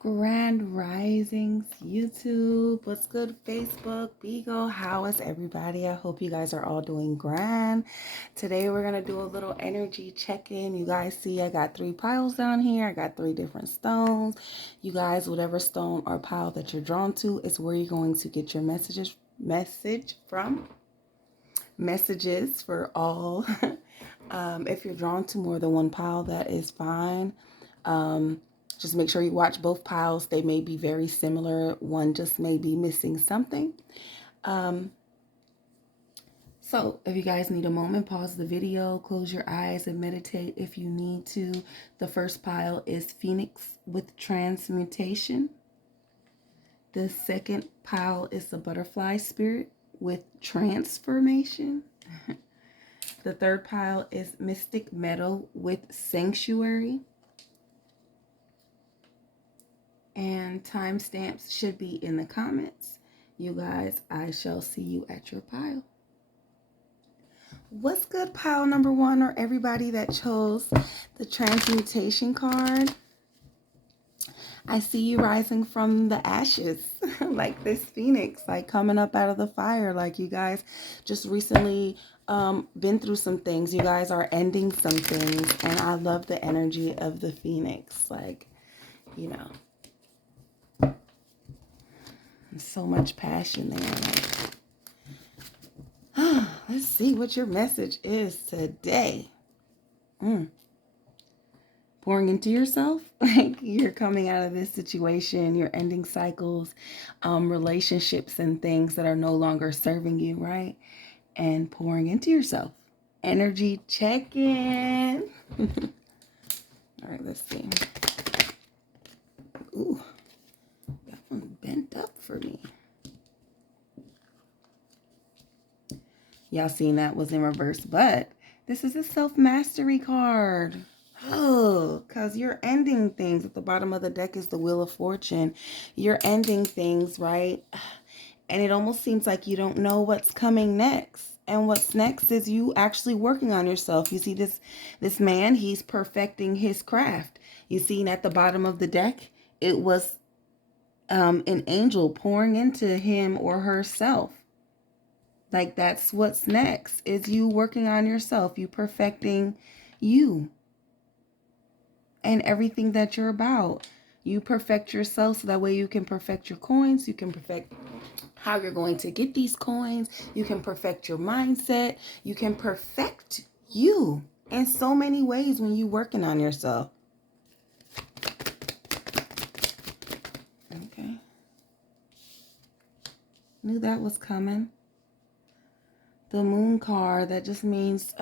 Grand Risings, YouTube. What's good, Facebook, Beagle? How is everybody? I hope you guys are all doing grand. Today we're gonna do a little energy check-in. You guys see I got 3 piles down here. I got 3 different stones. You guys, whatever stone or pile that you're drawn to is where you're going to get your message from. Messages for all. If you're drawn to more than one pile, that is fine. Just make sure you watch both piles. They may be very similar. One just may be missing something. So if you guys need a moment, pause the video, close your eyes and meditate if you need to. The first pile is Phoenix with transmutation. The second pile is the butterfly spirit with transformation. The third pile is Mystic Meadow with sanctuary. And timestamps should be in the comments. You guys, I shall see you at your pile. What's good, pile number 1, or everybody that chose the transmutation card? I see you rising from the ashes, like this phoenix, like coming up out of the fire. Like you guys just recently been through some things. You guys are ending some things, and I love the energy of the phoenix. Like, you know, so much passion there. Like, let's see what your message is today. Pouring into yourself, like you're coming out of this situation, you're ending cycles, relationships and things that are no longer serving you, right? And pouring into yourself. Energy check-in. All right, let's see. Ooh, that one bent up for me. Y'all seen that was in reverse, but this is a self-mastery card. Oh, because you're ending things. At the bottom of the deck is the Wheel of Fortune. You're ending things, right? And it almost seems like you don't know what's coming next. And what's next is you actually working on yourself. You see this man, he's perfecting his craft. You see at the bottom of the deck, it was an angel pouring into him or herself. Like that's what's next, is you working on yourself, you perfecting you and everything that you're about. You perfect yourself so that way you can perfect your coins, you can perfect how you're going to get these coins, you can perfect your mindset, you can perfect you in so many ways when you're working on yourself. Okay. Knew that was coming. The Moon card, that just means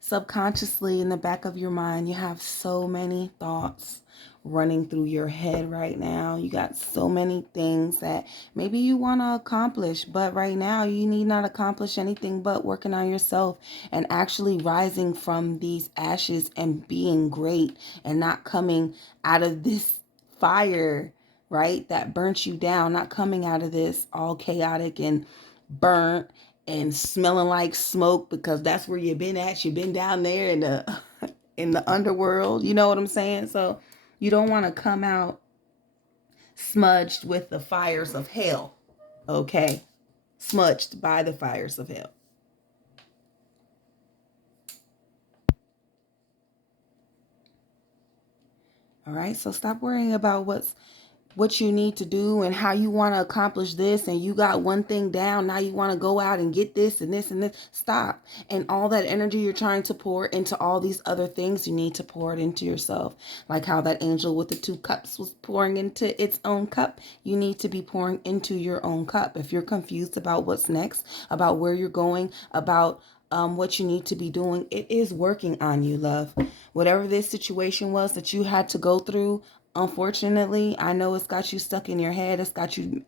subconsciously in the back of your mind, you have so many thoughts running through your head right now. You got so many things that maybe you want to accomplish, but right now you need not accomplish anything but working on yourself and actually rising from these ashes and being great and not coming out of this fire, right, that burnt you down, not coming out of this all chaotic and burnt and smelling like smoke, because that's where you've been at. You've been down there in the in the underworld. You know what I'm saying? So you don't want to come out smudged with the fires of hell. Okay? Smudged by the fires of hell. All right? So stop worrying about what you need to do and how you want to accomplish this, and you got one thing down, now you want to go out and get this and this and this. Stop. And all that energy you're trying to pour into all these other things, you need to pour it into yourself. Like how that angel with the 2 cups was pouring into its own cup, you need to be pouring into your own cup. If you're confused about what's next, about where you're going, about what you need to be doing, it is working on you, love. Whatever this situation was that you had to go through, unfortunately, I know it's got you stuck in your head. It's got you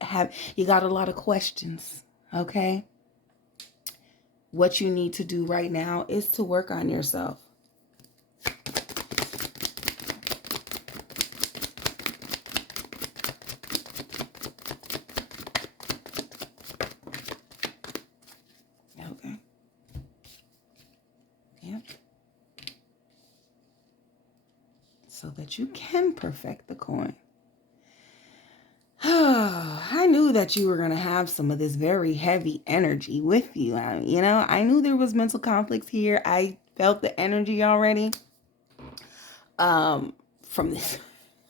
got a lot of questions, okay? What you need to do right now is to work on yourself. Okay. Yep. So that you can perfect the coin. I knew that you were going to have some of this very heavy energy with you. I knew there was mental conflicts here. I felt the energy already from this.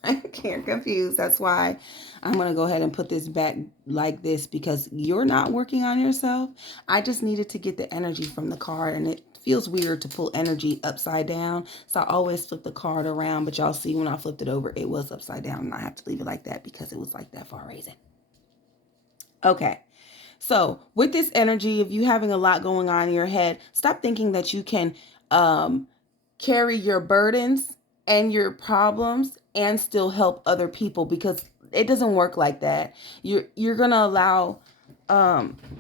I can't confuse. That's why I'm going to go ahead and put this back like this, because you're not working on yourself. I just needed to get the energy from the card, and it feels weird to pull energy upside down. So I always flip the card around, but y'all see when I flipped it over, it was upside down, and I have to leave it like that because it was like that for a reason. Okay. So with this energy, if you having a lot going on in your head, stop thinking that you can carry your burdens and your problems and still help other people, because it doesn't work like that. You're gonna allow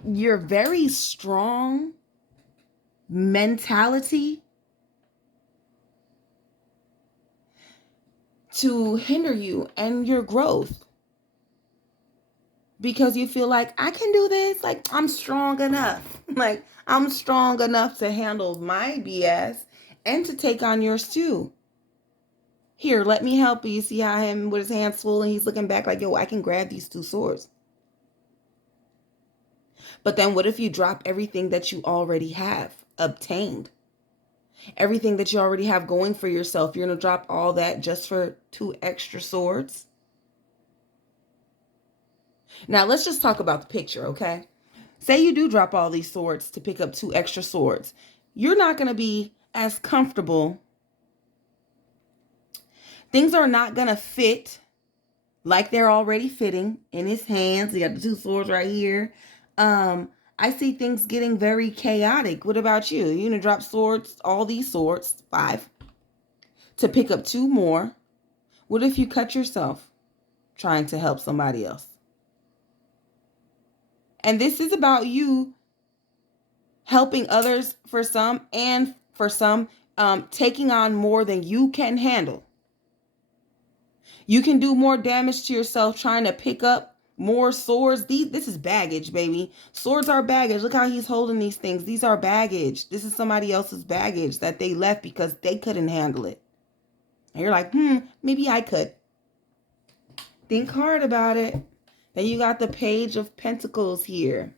your very strong mentality to hinder you and your growth, because you feel like, I can do this, like I'm strong enough, like I'm strong enough to handle my BS and to take on yours too. Here, let me help you. You see how him with his hands full and he's looking back like, yo, I can grab these 2 swords. But then what if you drop everything that you already have obtained? Everything that you already have going for yourself, you're going to drop all that just for 2 extra swords? Now, let's just talk about the picture, okay? Say you do drop all these swords to pick up 2 extra swords. You're not going to be as comfortable. Things are not going to fit like they're already fitting in his hands. You got the 2 swords right here. I see things getting very chaotic. What about you? You're going to drop swords, all these swords, 5, to pick up 2 more. What if you cut yourself trying to help somebody else? And this is about you helping others for some, and for some, taking on more than you can handle. You can do more damage to yourself trying to pick up more swords. This is baggage, baby. Swords are baggage. Look how he's holding these things. These are baggage. This is somebody else's baggage that they left because they couldn't handle it. And you're like, maybe I could. Think hard about it. Then you got the Page of Pentacles here.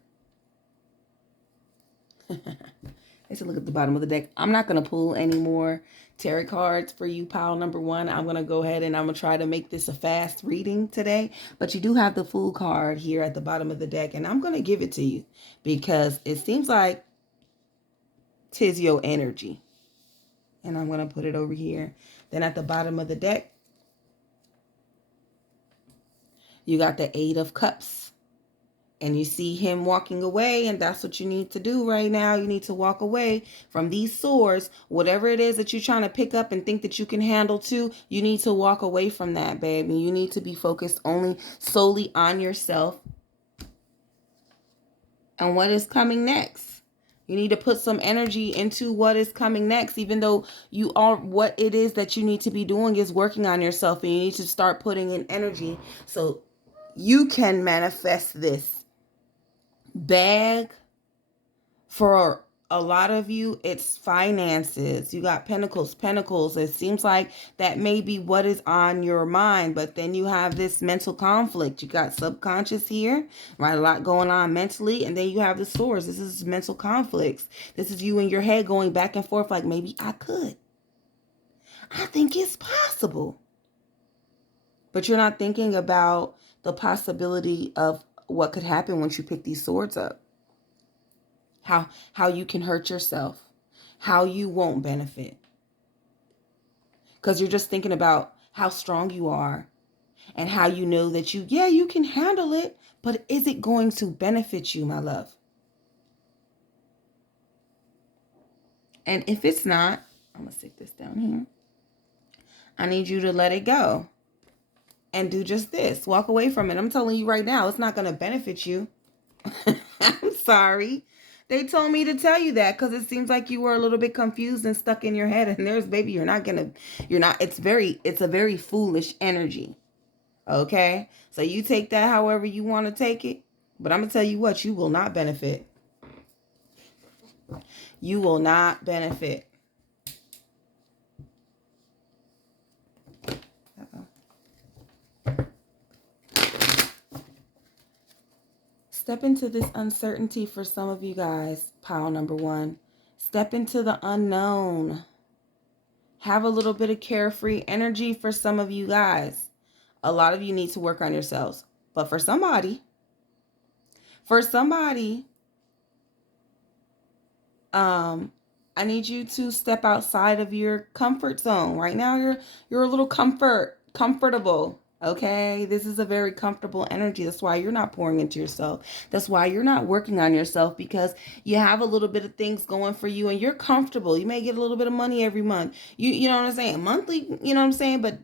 Let's look at the bottom of the deck. I'm not going to pull any more tarot cards for you, pile number 1. I'm going to go ahead and I'm going to try to make this a fast reading today. But you do have the Fool card here at the bottom of the deck, and I'm going to give it to you because it seems like 'tis your energy. And I'm going to put it over here. Then at the bottom of the deck, you got the 8 of Cups. And you see him walking away, and that's what you need to do right now. You need to walk away from these swords. Whatever it is that you're trying to pick up and think that you can handle too, you need to walk away from that, baby. You need to be focused solely on yourself and what is coming next. You need to put some energy into what is coming next, even though what it is that you need to be doing is working on yourself, and you need to start putting in energy so you can manifest this bag. For a lot of you, it's finances. You got pentacles. It seems like that may be what is on your mind, but then you have this mental conflict. You got subconscious here, right? A lot going on mentally, and then you have the swords. This is mental conflicts. This is you in your head going back and forth like, maybe I could. I think it's possible. But you're not thinking about the possibility of what could happen once you pick these swords up. How you can hurt yourself. How you won't benefit. Because you're just thinking about how strong you are. And how you know that you can handle it. But is it going to benefit you, my love? And if it's not, I'm going to stick this down here. I need you to let it go. And do just this. Walk away from it. I'm telling you right now, it's not going to benefit you. I'm sorry. They told me to tell you that because it seems like you were a little bit confused and stuck in your head. And it's a very foolish energy. Okay? So you take that however you want to take it. But I'm going to tell you what, you will not benefit. You will not benefit. Step into this uncertainty for some of you guys, pile number one. Step into the unknown. Have a little bit of carefree energy for some of you guys. A lot of you need to work on yourselves. But for somebody, I need you to step outside of your comfort zone. Right now, you're a little comfortable. Okay, this is a very comfortable energy. That's why you're not pouring into yourself. That's why you're not working on yourself, because you have a little bit of things going for you and you're comfortable. You may get a little bit of money every month. You know what I'm saying? Monthly, you know what I'm saying? But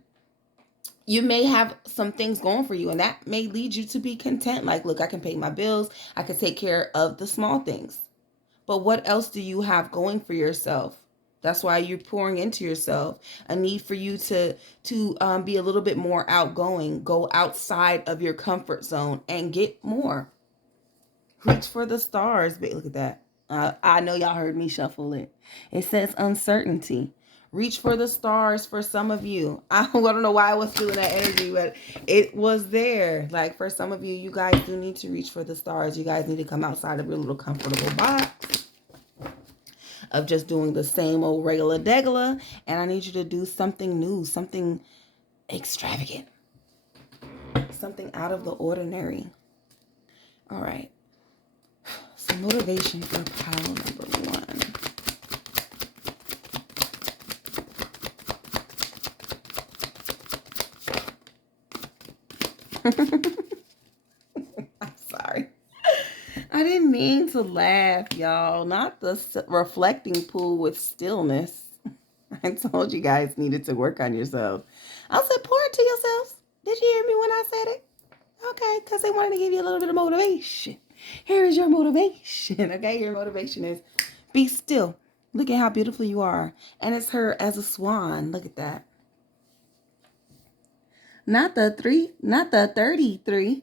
you may have some things going for you, and that may lead you to be content. Like, look, I can pay my bills. I can take care of the small things. But what else do you have going for yourself? That's why you're pouring into yourself. A need for you to be a little bit more outgoing. Go outside of your comfort zone and get more. Reach for the stars. Look at that. I know y'all heard me shuffle it. It says uncertainty. Reach for the stars for some of you. I don't know why I was feeling that energy, but it was there. Like, for some of you, you guys do need to reach for the stars. You guys need to come outside of your little comfortable box of just doing the same old regular degular, and I need you to do something new, something extravagant, something out of the ordinary. All right. Some motivation for pile number one. I'm sorry. I didn't mean to laugh, y'all. Not the reflecting pool with stillness. I told you guys needed to work on yourselves. I said, pour it to yourselves. Did you hear me when I said it? Okay, because they wanted to give you a little bit of motivation. Here is your motivation. Okay, your motivation is be still. Look at how beautiful you are. And it's her as a swan. Look at that. Not the 33.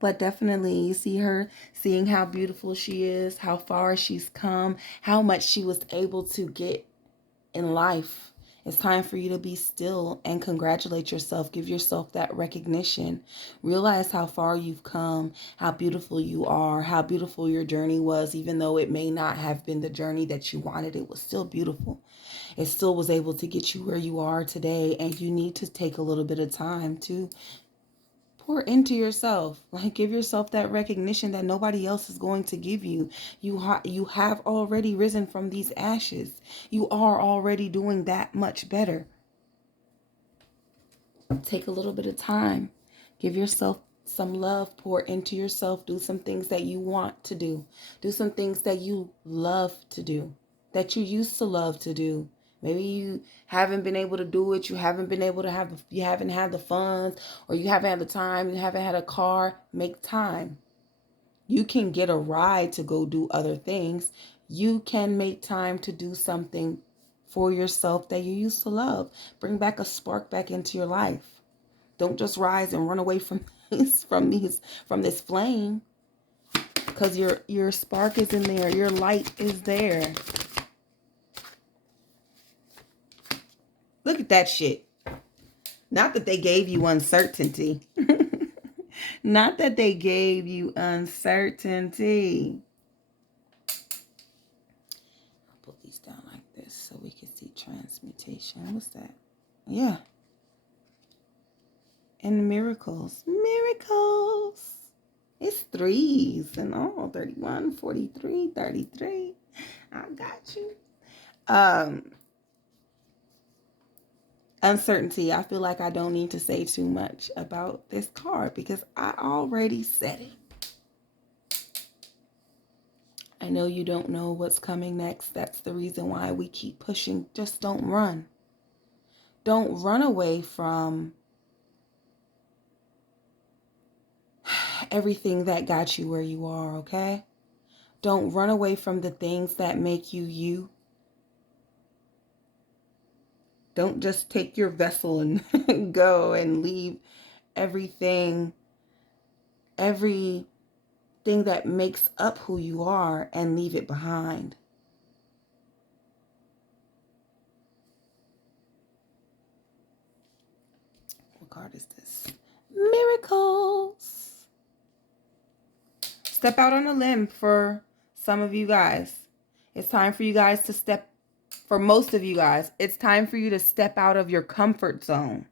But definitely you see her seeing how beautiful she is, how far she's come, how much she was able to get in life. It's time for you to be still and congratulate yourself. Give yourself that recognition. Realize how far you've come, how beautiful you are, how beautiful your journey was. Even though it may not have been the journey that you wanted, it was still beautiful. It still was able to get you where you are today. And you need to take a little bit of time to pour into yourself. Like, give yourself that recognition that nobody else is going to give you. You have already risen from these ashes. You are already doing that much better. Take a little bit of time. Give yourself some love. Pour into yourself. Do some things that you want to do. Do some things that you love to do, that you used to love to do. Maybe you haven't been able to do it. You haven't been able to you haven't had the funds, or you haven't had the time. You haven't had a car. Make time. You can get a ride to go do other things. You can make time to do something for yourself that you used to love. Bring back a spark back into your life. Don't just rise and run away from this flame, because your spark is in there. Your light is there. Look at that shit. Not that they gave you uncertainty. Not that they gave you uncertainty. I'll put these down like this so we can see transmutation. What's that? Yeah. And miracles. Miracles. It's threes and all. 31, 43, 33. I got you. Uncertainty. I feel like I don't need to say too much about this card because I already said it. I know you don't know what's coming next. That's the reason why we keep pushing. Just don't run. Don't run away from everything that got you where you are, okay? Don't run away from the things that make you you. Don't just take your vessel and go and leave everything that makes up who you are and leave it behind. What card is this? Miracles. Step out on a limb for some of you guys. It's time for you guys to step, for most of you guys, it's time for you to step out of your comfort zone.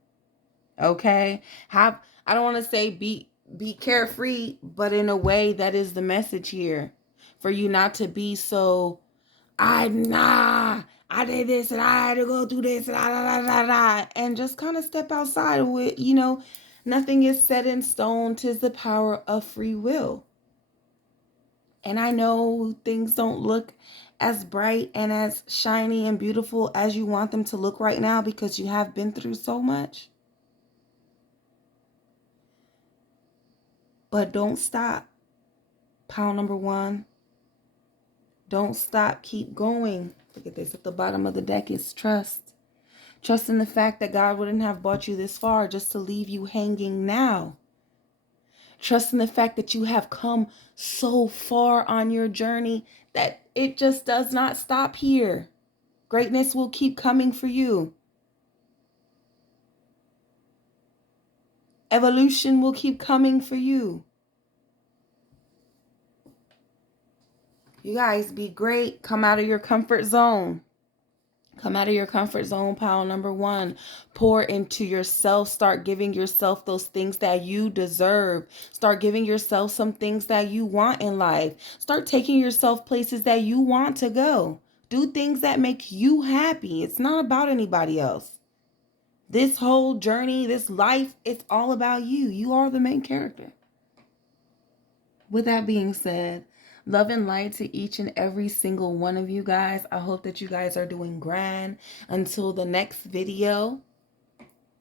Okay? I don't want to say be carefree, but in a way that is the message here. For you not to be so, I did this and I had to go through this and just kind of step outside with, nothing is set in stone. 'Tis the power of free will. And I know things don't look as bright and as shiny and beautiful as you want them to look right now because you have been through so much. But don't stop. Pile number 1. Don't stop. Keep going. Look at this. At the bottom of the deck is trust. Trust in the fact that God wouldn't have brought you this far just to leave you hanging now. Trust in the fact that you have come so far on your journey that it just does not stop here. Greatness will keep coming for you. Evolution will keep coming for you. You guys be great. Come out of your comfort zone. Come out of your comfort zone, pile number 1. Pour into yourself. Start giving yourself those things that you deserve. Start giving yourself some things that you want in life. Start taking yourself places that you want to go. Do things that make you happy. It's not about anybody else. This whole journey, this life, it's all about you. You are the main character. With that being said, love and light to each and every single one of you guys. I hope that you guys are doing grand. Until the next video,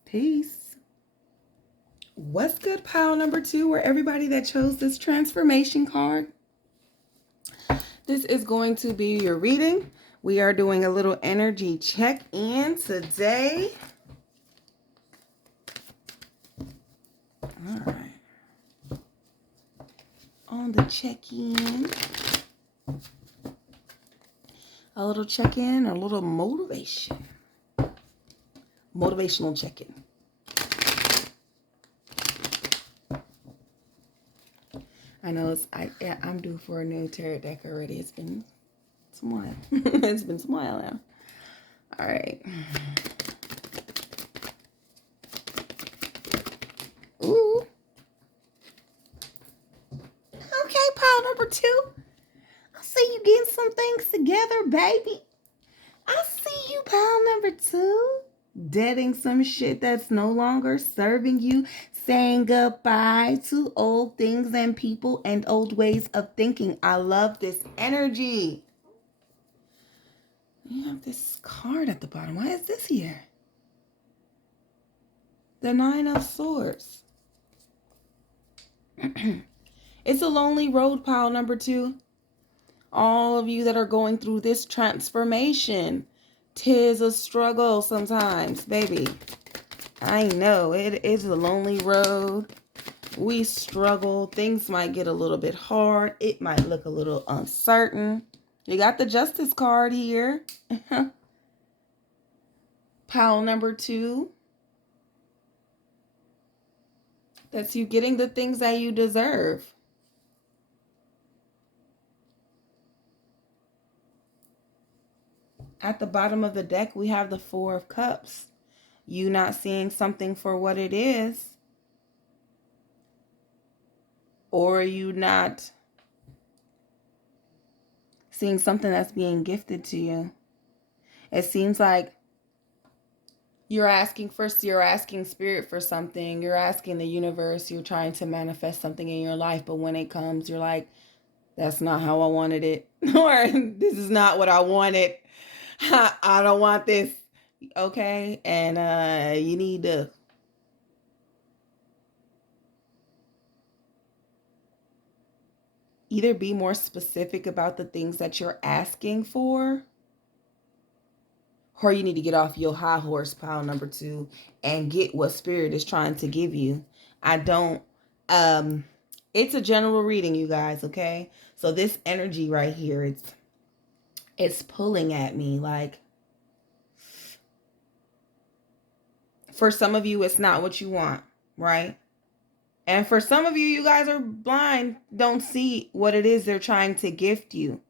peace. What's good, pile number 2, or everybody that chose this transformation card? This is going to be your reading. We are doing a little energy check-in today. All right. On the check-in, a little check-in, a little motivational check-in. I know I'm due for a new tarot deck already. It's been some while. It's been some while now. All right. Ooh. Okay, pile number 2. I see you getting some things together, baby. I see you, pile number 2. Deading some shit that's no longer serving you. Saying goodbye to old things and people and old ways of thinking. I love this energy. You have this card at the bottom. Why is this here? The 9 of Swords. It's a lonely road, pile number 2. All of you that are going through this transformation, 'tis a struggle sometimes, baby. I know it is a lonely road. We struggle. Things might get a little bit hard. It might look a little uncertain. You got the Justice card here. Pile number 2. That's you getting the things that you deserve. At the bottom of the deck, we have the 4 of Cups. You not seeing something for what it is. Or you not seeing something that's being gifted to you. It seems like you're asking spirit for something. You're asking the universe. You're trying to manifest something in your life. But when it comes, you're like, that's not how I wanted it. Or this is not what I wanted. I don't want this. Okay? And you need to either be more specific about the things that you're asking for, or you need to get off your high horse, pile number 2, and get what spirit is trying to give you. It's a general reading, you guys, okay? So this energy right here, it's pulling at me. Like, for some of you, it's not what you want, right? And for some of you, you guys are blind, don't see what it is they're trying to gift you.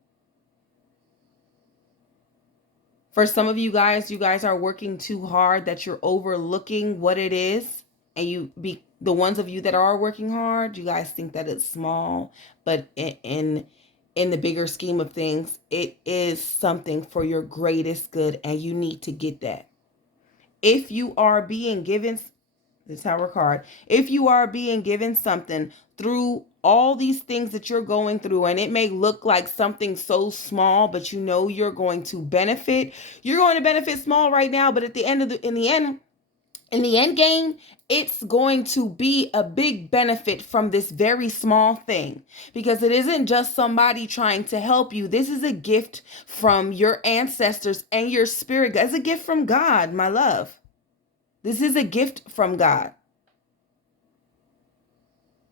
For some of you guys are working too hard that you're overlooking what it is. And the ones of you that are working hard, you guys think that it's small, but in the bigger scheme of things, it is something for your greatest good, and you need to get that. If you are being given the Tower card, if you are being given something through all these things that you're going through, and it may look like something so small, but you know you're going to benefit. You're going to benefit small right now, but at the end of in the end game, it's going to be a big benefit from this very small thing, because it isn't just somebody trying to help you. This is a gift from your ancestors and your spirit. It's a gift from God, my love. This is a gift from God.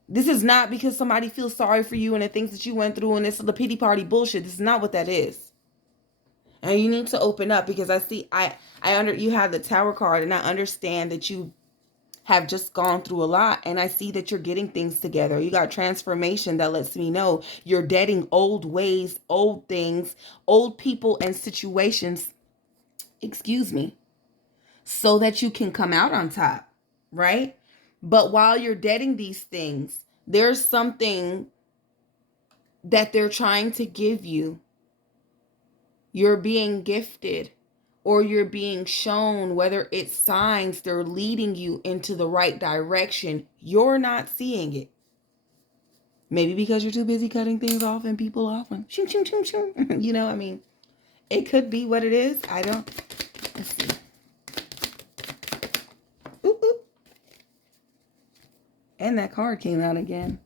This is not because somebody feels sorry for you and the things that you went through and it's the pity party bullshit. This is not what that is. And you need to open up, because you have the Tower card, and I understand that you have just gone through a lot, and I see that you're getting things together. You got transformation that lets me know you're deading old ways, old things, old people and situations, excuse me, so that you can come out on top, right? But while you're deading these things, there's something that they're trying to give you. You're being gifted, or you're being shown, whether it's signs, they're leading you into the right direction. You're not seeing it. Maybe because you're too busy cutting things off and people off and shoo, shoo, shoo, shoo. You know, I mean, it could be what it is. Let's see. Ooh, ooh. And that card came out again.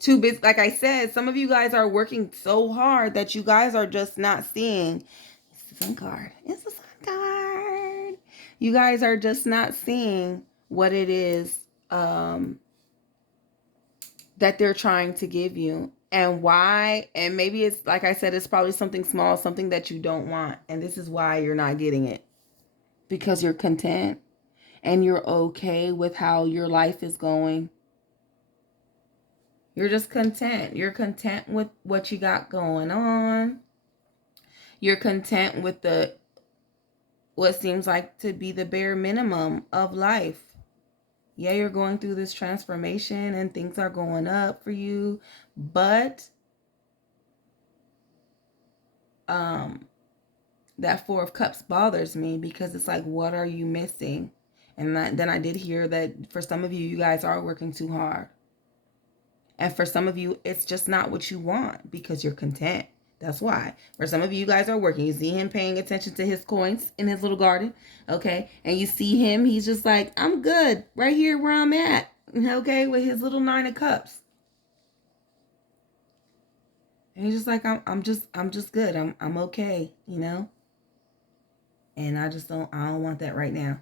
Too busy. Like I said, some of you guys are working so hard that you guys are just not seeing. It's the sun card. It's the sun card. You guys are just not seeing what it is that they're trying to give you, and why. And maybe it's, like I said, it's probably something small, something that you don't want. And this is why you're not getting it. Because you're content and you're okay with how your life is going. You're just content. You're content with what you got going on. You're content with what seems like to be the bare minimum of life. Yeah, you're going through this transformation and things are going up for you, but that Four of Cups bothers me, because it's like, what are you missing? And then I did hear that for some of you, you guys are working too hard. And for some of you, it's just not what you want, because you're content. That's why. For some of you guys are working. You see him paying attention to his coins in his little garden. Okay. And you see him, he's just like, I'm good right here where I'm at. Okay. With his little 9 of Cups. And he's just like, I'm just good. I'm okay, you know? And I don't want that right now.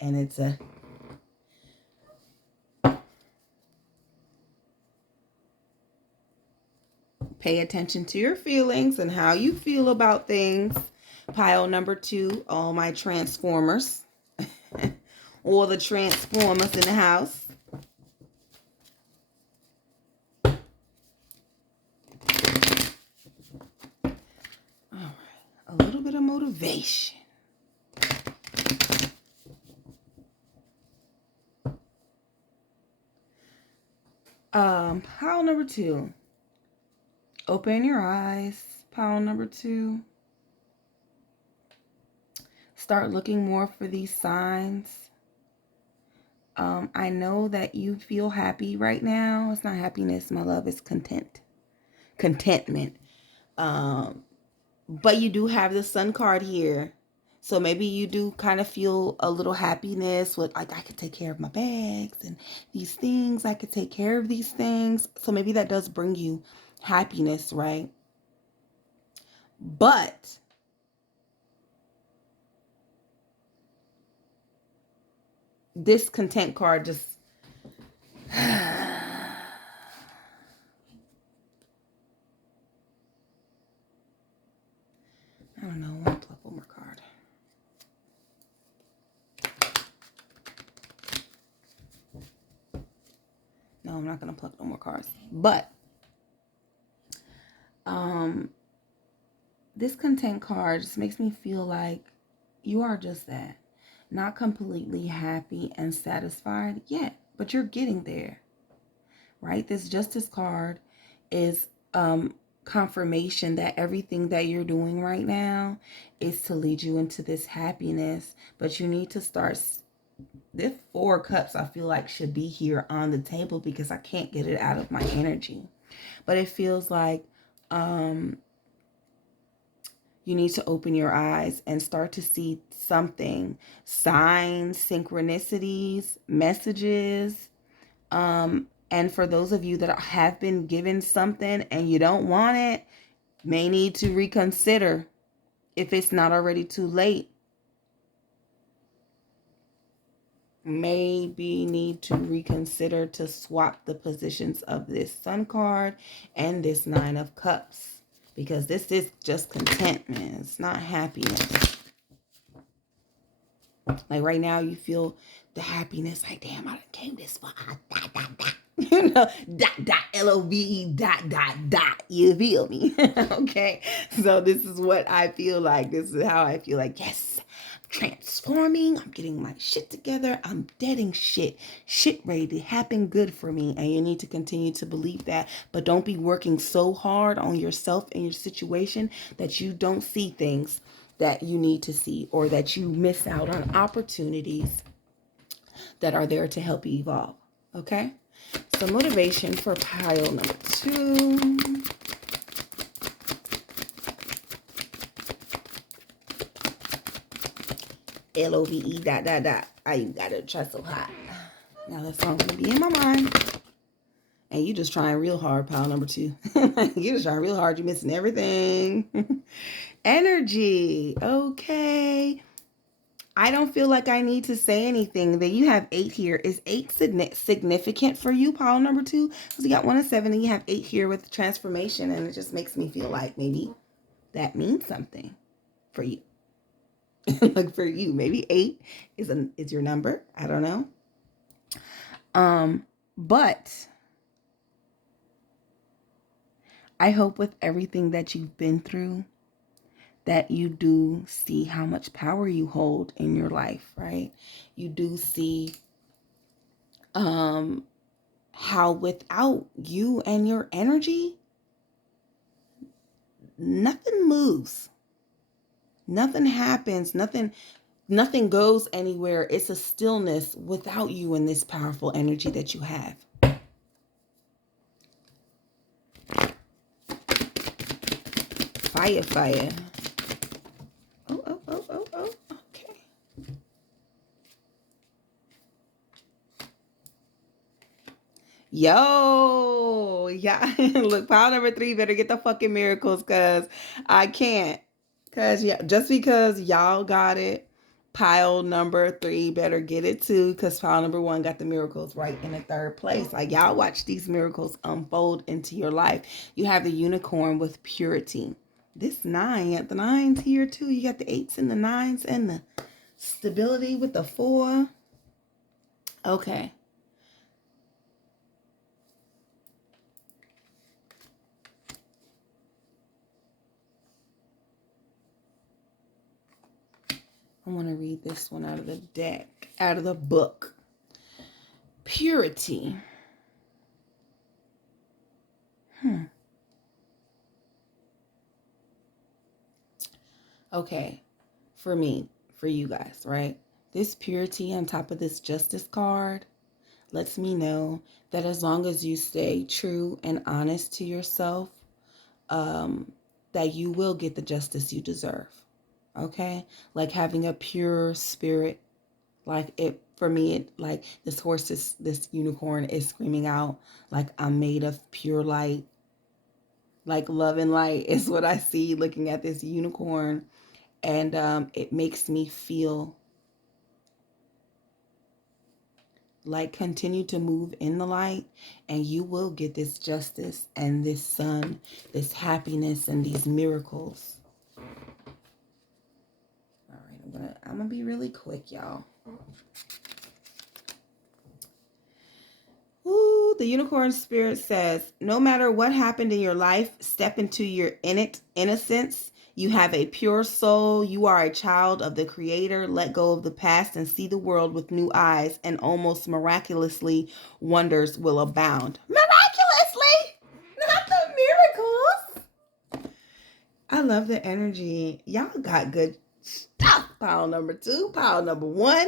And it's pay attention to your feelings and how you feel about things. Pile number 2, all my Transformers. All the Transformers in the house. All right, a little bit of motivation. Pile number 2. Open your eyes. Pile number 2. Start looking more for these signs. I know that you feel happy right now. It's not happiness, my love. It's contentment. But you do have the Sun card here. So maybe you do kind of feel a little happiness with, like, I could take care of my bags and these things. I could take care of these things. So maybe that does bring you happiness, right? But this content card just... I don't know. I'll pluck one more card. No, I'm not going to pluck no more cards. But this content card just makes me feel like you are just that. Not completely happy and satisfied yet, but you're getting there, right? This justice card is confirmation that everything that you're doing right now is to lead you into this happiness, but you need to start. This 4 cups I feel like should be here on the table because I can't get it out of my energy. But it feels like you need to open your eyes and start to see something, signs, synchronicities, messages. And for those of you that have been given something and you don't want it, may need to reconsider if it's not already too late. Maybe need to reconsider to swap the positions of this Sun card and this 9 of Cups, because this is just contentment. It's not happiness. Like right now you feel the happiness, like, damn, I done came this far. You know, LOVE, you feel me? Okay, so this is what I feel like. This is how I feel like. Yes, I'm transforming. I'm getting my shit together. I'm deading shit ready to happen good for me. And you need to continue to believe that, but don't be working so hard on yourself and your situation that you don't see things that you need to see, or that you miss out on opportunities that are there to help you evolve. Okay? So motivation for pile number 2. LOVE ... I gotta try so hot. Now that song's gonna be in my mind. And you just trying real hard, pile number 2. You just trying real hard. You're missing everything. Energy. Okay. I don't feel like I need to say anything. That you have 8 here. Is 8 significant for you, pile number 2? Because you got 1 and 7, and you have 8 here with transformation, and it just makes me feel like maybe that means something for you. Like for you, maybe 8 is your number. I don't know. But I hope with everything that you've been through, that you do see how much power you hold in your life, right? You do see how without you and your energy, nothing moves. Nothing happens. Nothing goes anywhere. It's a stillness without you and this powerful energy that you have. Fire. Oh. Okay. Yo, yeah. Look, pile number 3 better get the fucking miracles, because I can't. Because, yeah, just because y'all got it, pile number 3 better get it too, because pile number 1 got the miracles right in the 3rd place. Like, y'all watch these miracles unfold into your life. You have the unicorn with purity. This 9, the 9's here too. You got the 8s and the 9s and the stability with the 4. Okay. I want to read this one out of the deck, out of the book. Purity. Okay, for me, for you guys, right? This purity on top of this justice card lets me know that as long as you stay true and honest to yourself, that you will get the justice you deserve. Okay? Like having a pure spirit. Like it, for me, it, like this unicorn is screaming out, like, I'm made of pure light. Like love and light is what I see looking at this unicorn. And it makes me feel like continue to move in the light, and you will get this justice and this sun, this happiness and these miracles. All right, I'm gonna be really quick, y'all. Ooh, the unicorn spirit says, no matter what happened in your life, step into your innocence. You have a pure soul. You are a child of the Creator. Let go of the past and see the world with new eyes, and almost miraculously, wonders will abound. Miraculously! Not the miracles! I love the energy. Y'all got good stuff. Pile number 2, pile number 1.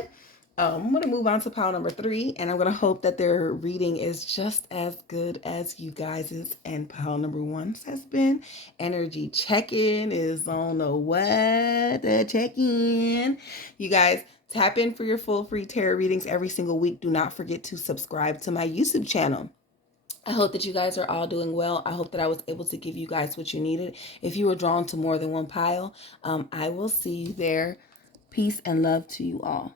I'm going to move on to pile number 3, and I'm going to hope that their reading is just as good as you guys's. And pile number 1 has been energy check-in is on the what? The check-in. You guys, tap in for your full free tarot readings every single week. Do not forget to subscribe to my YouTube channel. I hope that you guys are all doing well. I hope that I was able to give you guys what you needed. If you were drawn to more than one pile, I will see you there. Peace and love to you all.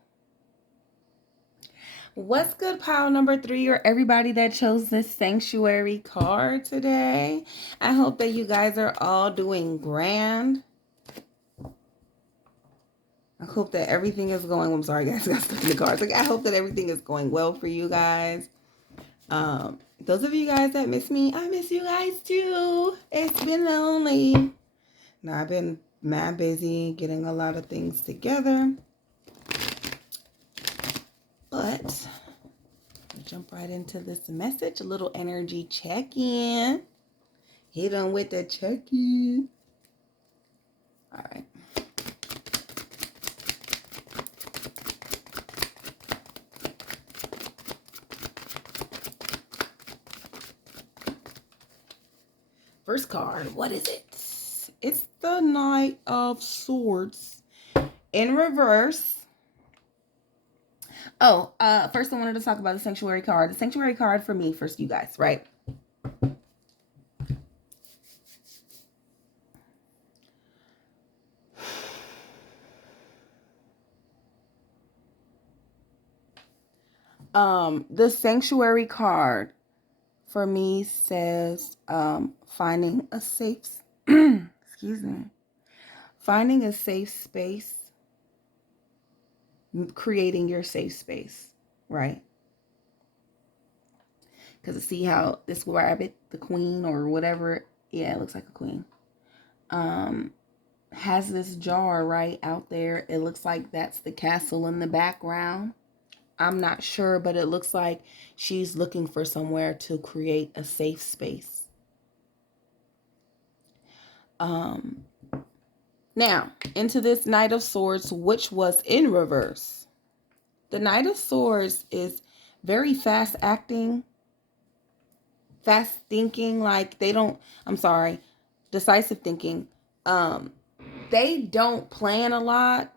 What's good, pile number 3, or everybody that chose this sanctuary card today? I hope that you guys are all doing grand. I hope that everything is going, I'm sorry guys, I got stuck in the cards. I hope that everything is going well for you guys. Those of you guys that miss me, I miss you guys too. It's been lonely. Now I've been mad busy getting a lot of things together. But jump right into this message. A little energy check-in. Hit on with the check-in. All right. First card, what is it? It's the Knight of Swords in reverse. Oh, first I wanted to talk about the sanctuary card. The sanctuary card for me, first you guys, right? The sanctuary card for me says finding a safe excuse me. Finding a safe space, creating your safe space, right? Because I see how this rabbit, the queen or whatever, yeah, it looks like a queen, has this jar right out there. It looks like that's the castle in the background. I'm not sure, but it looks like she's looking for somewhere to create a safe space. Now, into this Knight of Swords, which was in reverse. The Knight of Swords is very fast acting, fast thinking, like decisive thinking. They don't plan a lot.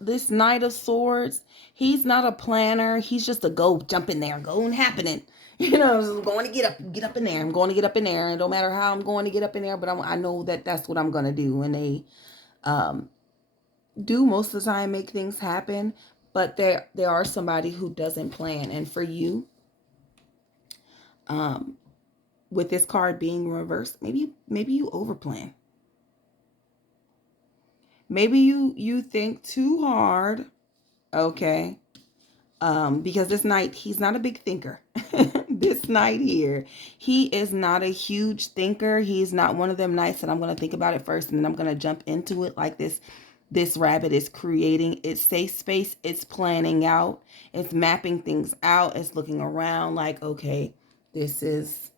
This Knight of Swords, he's not a planner. He's just a go jump in there, go and happening. You know, I'm going to get up in there. I'm going to get up in there. And no matter how I'm going to get up in there, but I know that that's what I'm going to do. And they do most of the time make things happen. But there are somebody who doesn't plan. And for you, with this card being reversed, maybe you overplan. Maybe you think too hard, okay? Because this Knight, he's not a big thinker. This Knight here, he is not a huge thinker. He's not one of them Knights that I'm going to think about it first and then I'm going to jump into it like this. This rabbit is creating its safe space. It's planning out. It's mapping things out. It's looking around like, okay, this is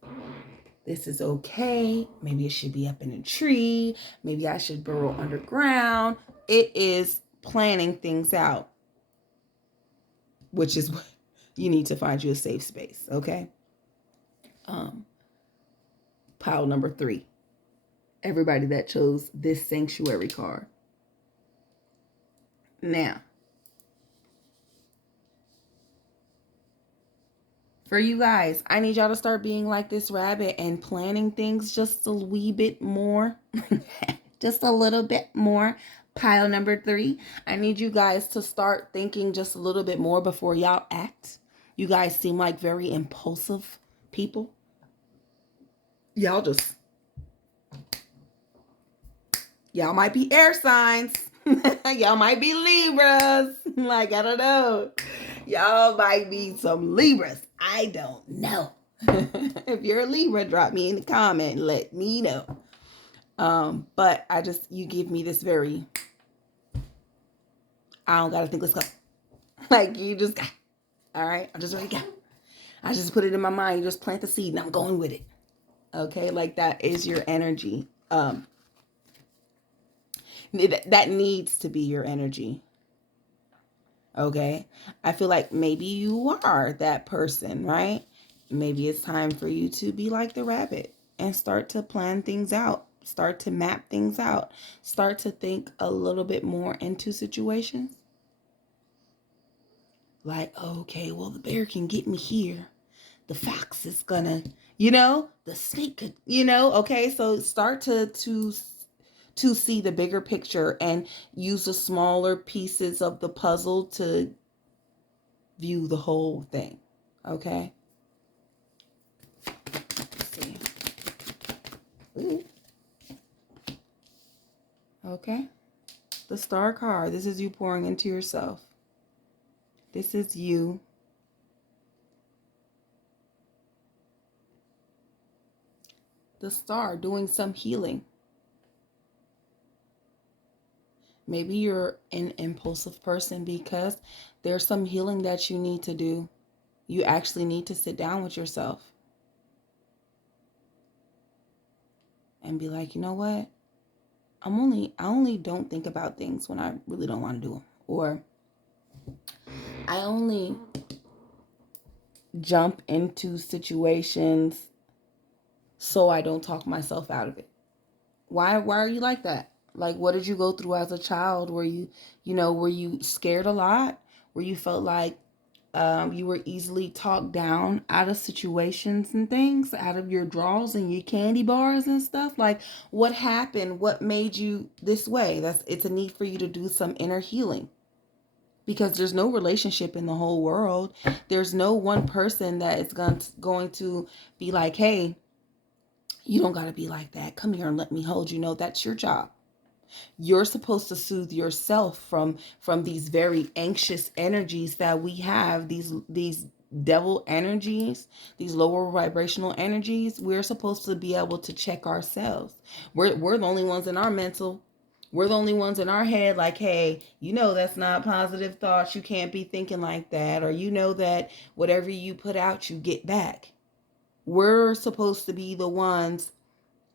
okay. Maybe it should be up in a tree. Maybe I should burrow underground. It is planning things out, which is what you need to find you a safe space, okay? Pile number 3. Everybody that chose this sanctuary card. Now, for you guys, I need y'all to start being like this rabbit and planning things just a wee bit more. Just a little bit more. Pile number 3. I need you guys to start thinking just a little bit more before y'all act. You guys seem like very impulsive people. Y'all might be air signs. Y'all might be Libras. Like, I don't know. Y'all might be some Libras. I don't know. If you're a Libra, drop me in the comment and let me know. But you give me this very, I don't gotta think, let's go. Like, you just got, all right, I'm just ready to go. I just put it in my mind. You just plant the seed and I'm going with it. Okay, like that is your energy. That needs to be your energy. Okay, I feel like maybe you are that person, right? Maybe it's time for you to be like the rabbit and start to plan things out, start to map things out, start to think a little bit more into situations. Like, okay, well, the bear can get me here. The fox is gonna, the snake could, okay, so start to see the bigger picture and use the smaller pieces of the puzzle to view the whole thing. Okay. Let's see. Ooh. Okay. The Star card. This is you pouring into yourself. This is you. The Star doing some healing. Maybe you're an impulsive person because there's some healing that you need to do. You actually need to sit down with yourself and be like, you know what? I only don't think about things when I really don't want to do them. Or I only jump into situations so I don't talk myself out of it. Why are you like that? Like, what did you go through as a child? Were you scared a lot? Where you felt like you were easily talked down out of situations and things, out of your draws and your candy bars and stuff? Like, what happened? What made you this way? It's a need for you to do some inner healing. Because there's no relationship in the whole world. There's no one person that is going to be like, hey, you don't got to be like that. Come here and let me hold you. No, that's your job. You're supposed to soothe yourself from these very anxious energies that we have, these devil energies, these lower vibrational energies. We're supposed to be able to check ourselves. We're the only ones in our mental. We're the only ones in our head like, hey, that's not positive thoughts. You can't be thinking like that. Or that whatever you put out, you get back. We're supposed to be the ones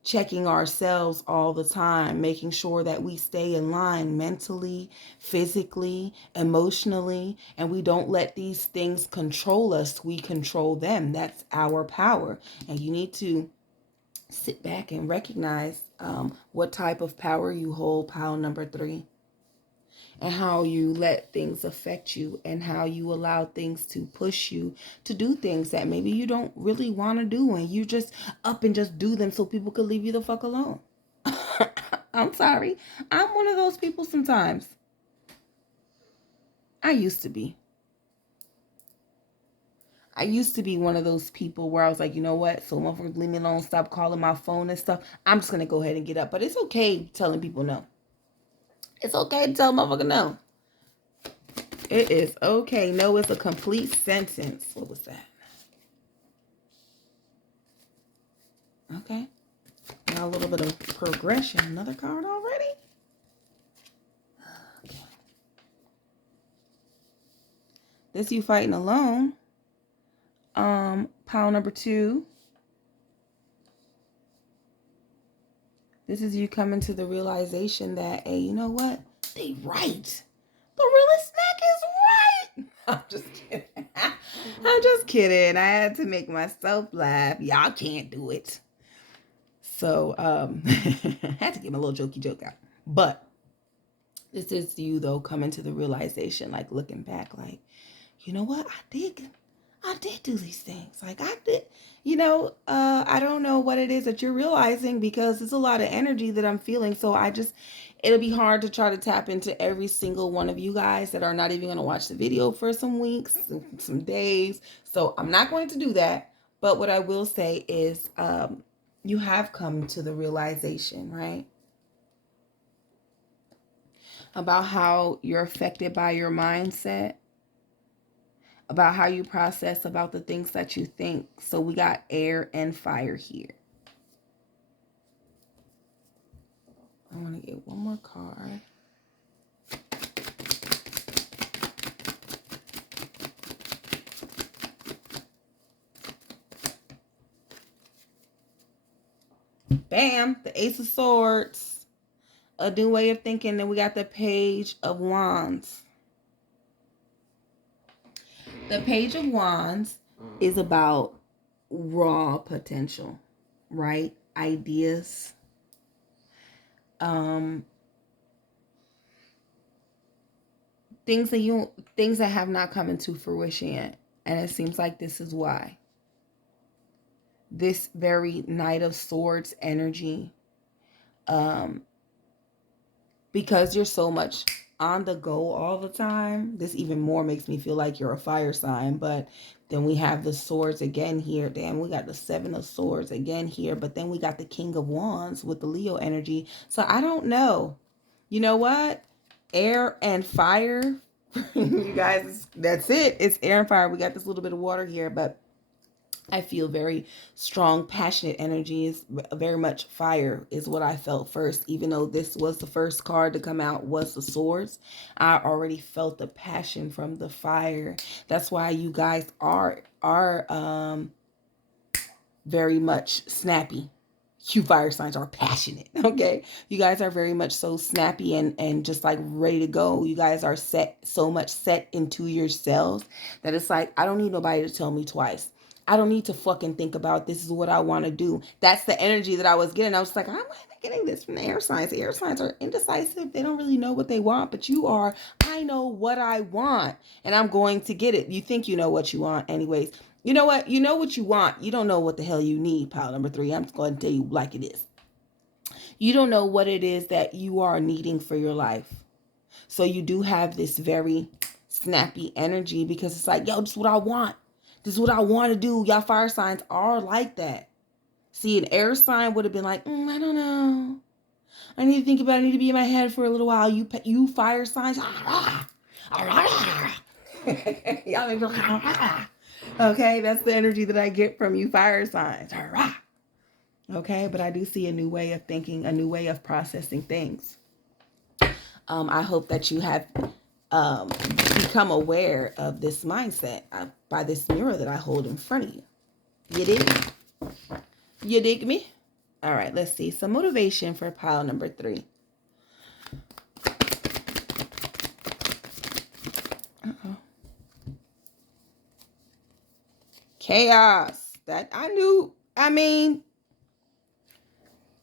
checking ourselves all the time, making sure that we stay in line mentally, physically, emotionally, and we don't let these things control us. We control them. That's our power. And you need to sit back and recognize what type of power you hold, pile number 3, and how you let things affect you and how you allow things to push you to do things that maybe you don't really want to do, and you just up and just do them so people could leave you the fuck alone. I'm sorry. I'm one of those people sometimes. I used to be. I used to be one of those people where I was like, you know what? So motherfuckers leave me alone, stop calling my phone and stuff. I'm just going to go ahead and get up. But it's okay telling people no. It's okay to tell motherfucker no. It is okay. No is a complete sentence. What was that? Okay. Now a little bit of progression. Another card already? Okay. This you fighting alone. Pile number 2. This is you coming to the realization that, hey, you know what? They right. The realest snack is right. I'm just kidding. I'm just kidding. I had to make myself laugh. Y'all can't do it. So, I had to get my little jokey joke out. But this is you, though, coming to the realization, like looking back, like, you know what? I did do these things. Like I did, I don't know what it is that you're realizing because it's a lot of energy that I'm feeling. So it'll be hard to try to tap into every single one of you guys that are not even going to watch the video for some weeks, some days. So I'm not going to do that. But what I will say is, you have come to the realization, right? About how you're affected by your mindset. about how you process, about the things that you think. So we got air and fire here. I want to get one more card. Bam, the Ace of Swords. A new way of thinking. Then we got the Page of Wands. The Page of Wands is about raw potential, right? Ideas. Things that have not come into fruition yet. And it seems like this is why. This very Knight of Swords energy, because you're so much on the go all the time, this even more makes me feel like you're a fire sign. But then we have the swords again here. Damn, we got the Seven of Swords again here. But then we got the King of Wands with the Leo energy. So I don't know. You know what? Air and fire. You guys, that's it. It's air and fire. We got this little bit of water here, but I feel very strong, passionate energies. Very much fire is what I felt first. Even though this was the first card to come out was the swords, I already felt the passion from the fire. That's why you guys are very much snappy. You fire signs are passionate, okay? You guys are very much so snappy and just like ready to go. You guys are so much set into yourselves that it's like, I don't need nobody to tell me twice. I don't need to fucking think about this is what I want to do. That's the energy that I was getting. I was like, I'm not getting this from the air signs. The air signs are indecisive. They don't really know what they want, but you are. I know what I want, and I'm going to get it. You think you know what you want anyways. You know what? You know what you want. You don't know what the hell you need, pile number 3. I'm just going to tell you like it is. You don't know what it is that you are needing for your life. So you do have this very snappy energy because it's like, yo, this is what I want. This is what I want to do. Y'all fire signs are like that. See, an air sign would have been like, I don't know. I need to think about it. I need to be in my head for a little while. You fire signs. Okay, that's the energy that I get from you fire signs. Okay, but I do see a new way of thinking, a new way of processing things. I hope that you have become aware of this mindset by this mirror that I hold in front of you. You dig? You dig me? All right, let's see. Some motivation for pile number 3. Uh-oh. Chaos. That I knew. I mean,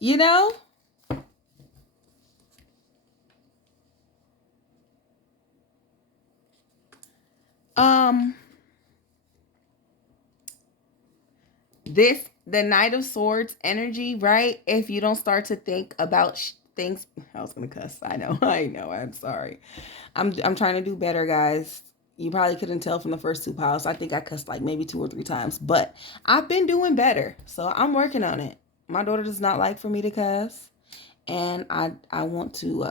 you know, the Knight of Swords energy, right? If you don't start to think about things, I was gonna cuss. I know. I'm sorry. I'm trying to do better, guys. You probably couldn't tell from the first 2 piles. I think I cussed like maybe 2 or 3 times, but I've been doing better. So I'm working on it. My daughter does not like for me to cuss, and I want to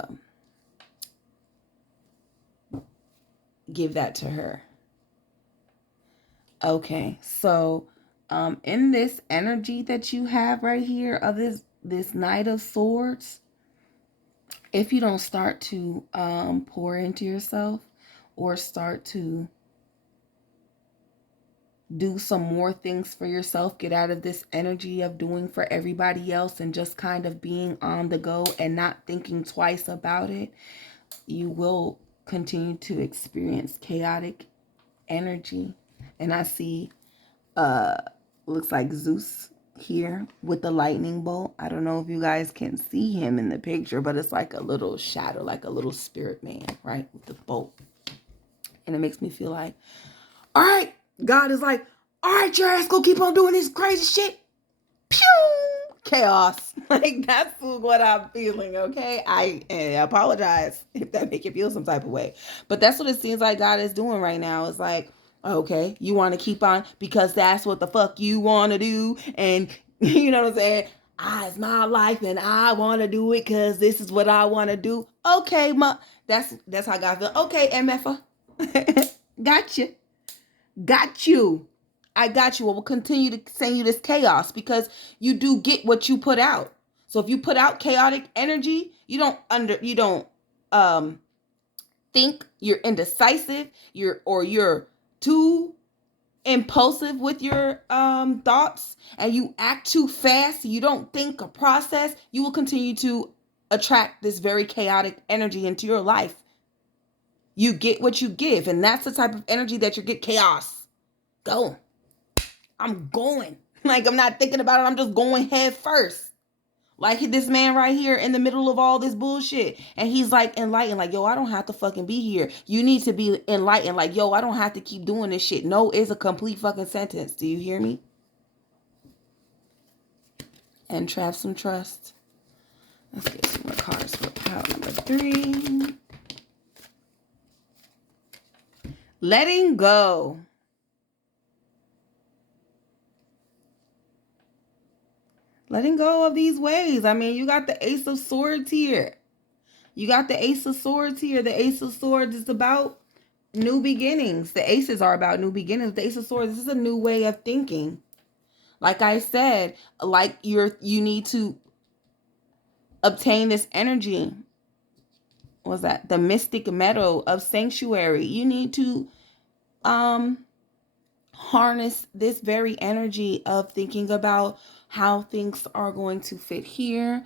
give that to her. Okay, so in this energy that you have right here of this Knight of Swords, if you don't start to pour into yourself or start to do some more things for yourself, get out of this energy of doing for everybody else and just kind of being on the go and not thinking twice about it, you will continue to experience chaotic energy. And I see looks like Zeus here with the lightning bolt. I don't know if you guys can see him in the picture, but it's like a little shadow, like a little spirit man, right, with the bolt. And it makes me feel like, all right, God is like, all right, your ass go keep on doing this crazy shit. Pew! Chaos. Like, that's what I'm feeling, okay? I apologize if that make you feel some type of way. But that's what it seems like God is doing right now. It's like, okay, you want to keep on because that's what the fuck you want to do. And you know what I'm saying? It's my life and I want to do it because this is what I want to do. Okay, that's how God feels. Okay, MFA. Gotcha. Got you. I got you. I will continue to send you this chaos because you do get what you put out. So if you put out chaotic energy, you don't um think, you're indecisive, you're too impulsive with your thoughts, and you act too fast, you don't think or process, you will continue to attract this very chaotic energy into your life. You get what you give, and that's the type of energy that you get. Chaos. Go. I'm going. Like, I'm not thinking about it. I'm just going head first. Like this man right here in the middle of all this bullshit. And he's like enlightened. Like, yo, I don't have to fucking be here. You need to be enlightened. Like, yo, I don't have to keep doing this shit. No is a complete fucking sentence. Do you hear me? And trap some trust. Let's get some more cards for pile number 3. Letting go. Letting go of these ways. I mean, you got the Ace of Swords here. You got the Ace of Swords here. The Ace of Swords is about new beginnings. The aces are about new beginnings. The Ace of Swords, this is a new way of thinking. Like I said, like you need to obtain this energy. What's that? The mystic metal of sanctuary. You need to harness this very energy of thinking about how things are going to fit here,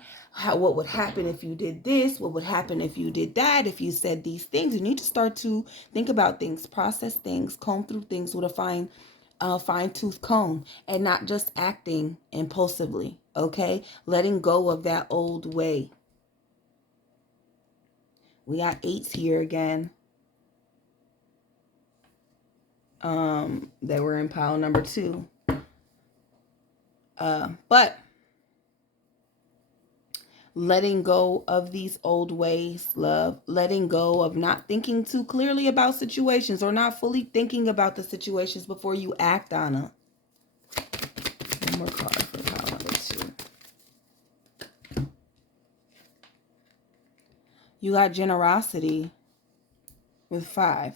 what would happen if you did this, what would happen if you did that, if you said these things. You need to start to think about things, process things, comb through things with a fine-tooth comb, and not just acting impulsively. Okay, letting go of that old way. We got 8s here again. They were in pile number 2. But letting go of these old ways, love. Letting go of not thinking too clearly about situations, or not fully thinking about the situations before you act on them. One more card for pile number 2. You got generosity with 5.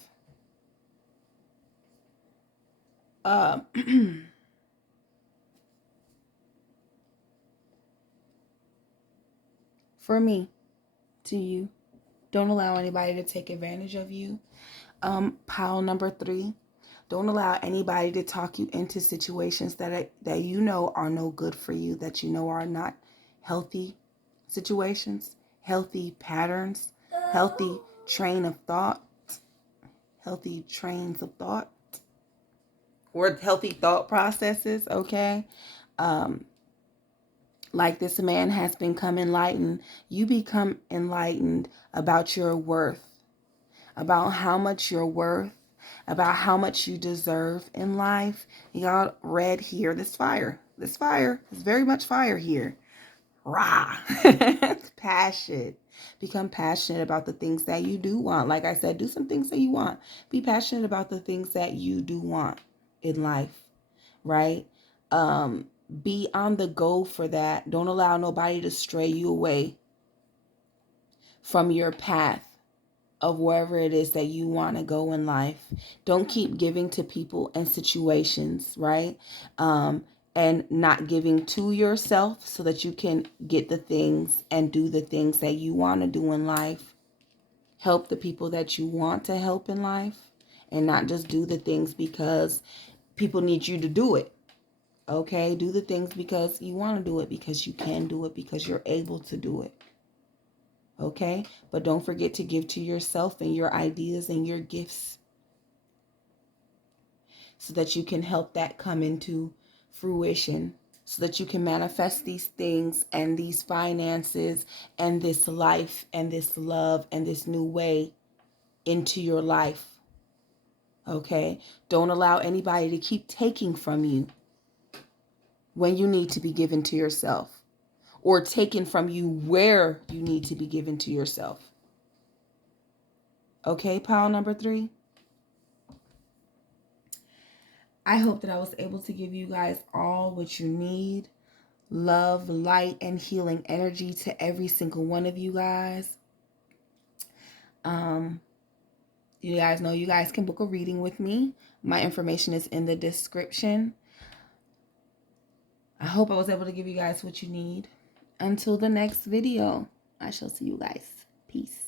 For me, to you, don't allow anybody to take advantage of you. Pile number 3. Don't allow anybody to talk you into situations that you know are no good for you, that you know are not healthy situations, healthy patterns, healthy trains of thought, or healthy thought processes, okay? Like this man has become enlightened. You become enlightened about your worth, about how much you're worth, about how much you deserve in life. Y'all read here, this fire is very much fire here. Rah. It's passion. Become passionate about the things that you do want. Like I said, do some things that you want. Be passionate about the things that you do want in life, right? Be on the go for that. Don't allow nobody to stray you away from your path of wherever it is that you want to go in life. Don't keep giving to people and situations, right? And not giving to yourself so that you can get the things and do the things that you want to do in life. Help the people that you want to help in life, and not just do the things because people need you to do it. Okay? Do the things because you want to do it, because you can do it, because you're able to do it. Okay? But don't forget to give to yourself and your ideas and your gifts, so that you can help that come into fruition, so that you can manifest these things and these finances and this life and this love and this new way into your life. Okay? Don't allow anybody to keep taking from you when you need to be given to yourself, or taken from you where you need to be given to yourself. Okay, pile number 3. I hope that I was able to give you guys all what you need. Love, light, and healing energy to every single one of you guys. You guys know you guys can book a reading with me. My information is in the description. I hope I was able to give you guys what you need. Until the next video, I shall see you guys. Peace.